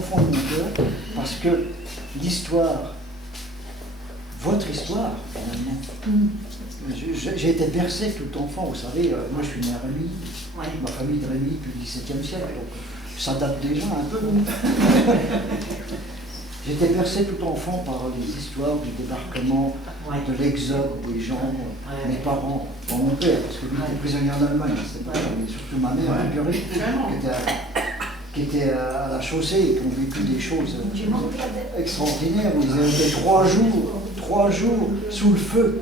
profond de mon cœur, parce que l'histoire, votre histoire, finalement, j'ai été bercé tout enfant, vous savez, moi je suis né à Rémy, ma famille de Rémy depuis le XVIIe siècle, donc ça date déjà un peu. J'étais bercé tout enfant par les histoires du débarquement, de l'exode des gens, mes parents, mon père, parce que lui était prisonnier en Allemagne, mais surtout ma mère, Marguerite, qui était à la chaussée et qui ont vécu des choses extraordinaires. Ils étaient 3 jours sous le feu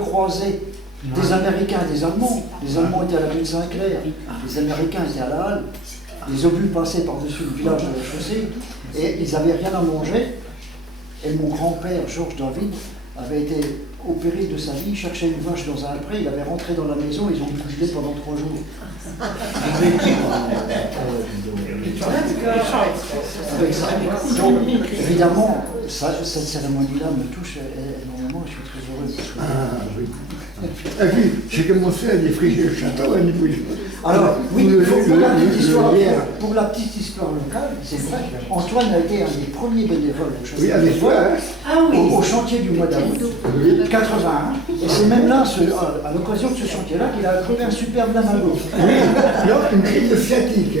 croisé, des Américains et des Allemands. Les Allemands étaient à la ville Saint-Clair, les Américains étaient à la Halle. Les obus passaient par-dessus le village de la chaussée et ils n'avaient rien à manger. Et mon grand-père, Georges David, avait été au péril de sa vie, il cherchait une vache dans un pré, il avait rentré dans la maison, ils ont cuisiné pendant 3 jours. Avec ça. Donc, évidemment, cette cérémonie-là me touche énormément et je suis très heureux. Et puis, j'ai commencé à défricher le château à niveau. Alors, oui, pour la petite histoire locale, c'est vrai qu'Antoine a été un des premiers bénévoles au chantier, au chantier du mois d'août 81. Et c'est même là, à l'occasion de ce chantier-là, qu'il a trouvé un superbe lamago. Oui, non, une sciatique.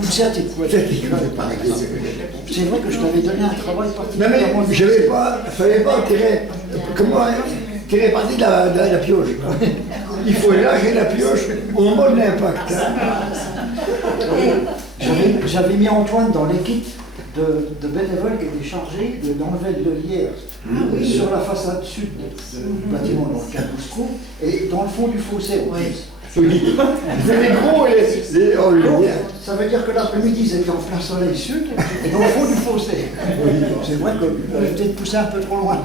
Une sciatique, oui. C'est vrai que je t'avais donné un travail particulièrement. Non mais je ne savais pas tirer parti de la pioche. Il faut lâcher la pioche au moment de l'impact. J'avais mis Antoine dans l'équipe de bénévoles qui était chargé d'enlever de l'olière sur la façade sud du bâtiment dans lequel on se trouve et dans le fond du fossé. Oui. C'est les gros et les ça veut dire que l'après-midi, ils étaient en plein soleil sud et dans le fond du fossé. C'est vrai que j'ai peut-être poussé un peu trop loin.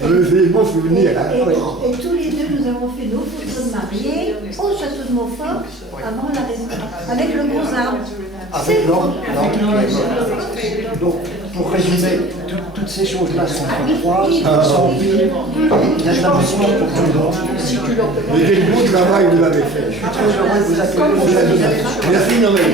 C'est des bons souvenirs. Et tous les deux, nous avons fait nos photos de mariés au château de Montfort avant la résidence, avec le gros arbre. Avec l'ordre. Donc, pour résumer, toutes ces choses-là sont trois, sont vives, il y a de la mémoire pour tout le monde. Mais quel beau travail vous avez fait. Je suis très heureux de vous accueillir. Merci, Noël.